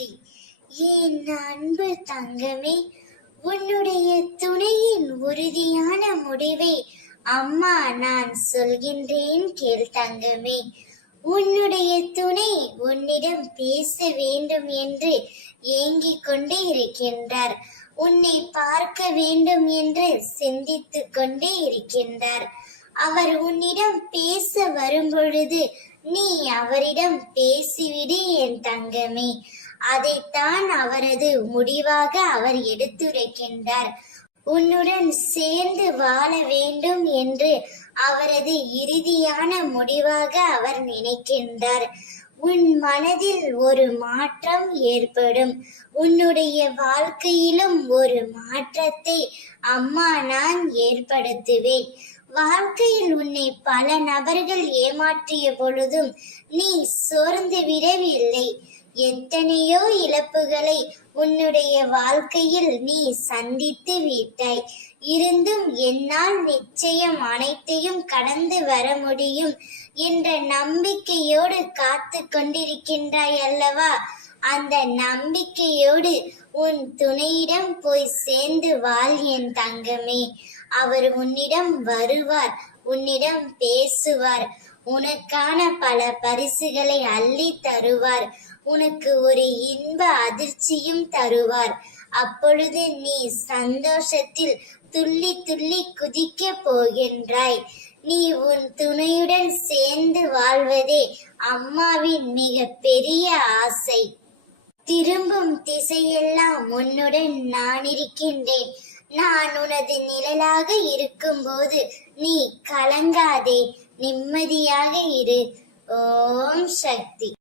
சக்தி. என் அன்பு தங்கமே, உன்னுடைய துணையின் உறுதியான முடிவை அம்மா நான் சொல்கின்றேன் கேள் தங்கமே. உன்னுடைய துணை உன்னிடம் பேச வேண்டும் என்று ஏங்கிக் கொண்டே இருக்கின்றார். உன்னை பார்க்க வேண்டும் என்று சிந்தித்துக் கொண்டே இருக்கின்றார். அவர் உன்னிடம் பேச வரும்பொழுது நீ அவரிடம் பேசிவிடு என் தங்கமே. அதைத்தான் அவரது முடிவாக அவர் எடுத்துரைக்கின்றார். உன்னுடன் சேர்ந்து வாழ வேண்டும் என்று அவரது இறுதியான முடிவாக அவர் நினைக்கின்றார். உன் மனதில் ஒரு மாற்றம் ஏற்படும். உன்னுடைய வாழ்க்கையிலும் ஒரு மாற்றத்தை அம்மா நான் ஏற்படுத்துவேன். வாழ்க்கையில் உன்னை பல நபர்கள் ஏமாற்றிய பொழுதும் நீ சோர்ந்து விடவில்லை. எத்தனையோ இழப்புகளை உன்னுடைய வாழ்க்கையில் நீ சந்தித்து விட்டாய். இருந்தும் என்னால் நிச்சயம் அனைத்தையும் கடந்து வர முடியும் என்ற நம்பிக்கையோடு காத்து கொண்டிருக்கின்றாய் அல்லவா? அந்த நம்பிக்கையோடு உன் துணையிடம் போய் சேர்ந்து வாழ் என் தங்கமே. அவர் உன்னிடம் வருவார், உன்னிடம் பேசுவார், உனக்கான பல பரிசுகளை அள்ளி தருவார், உனக்கு ஒரு இன்ப அதிர்ச்சியும் தருவார். அப்பொழுது நீ சந்தோஷத்தில் துள்ளி துள்ளி குதிக்க போகின்றாய். நீ உன் துணையுடன் சேர்ந்து வாழ்வதே அம்மாவின் மிக பெரிய ஆசை. திரும்பும் திசையெல்லாம் உன்னுடன் நான் இருக்கின்றேன். நான் உனது நிழலாக இருக்கும்போது நீ கலங்காதே, நிம்மதியாக இரு. ஓம் சக்தி.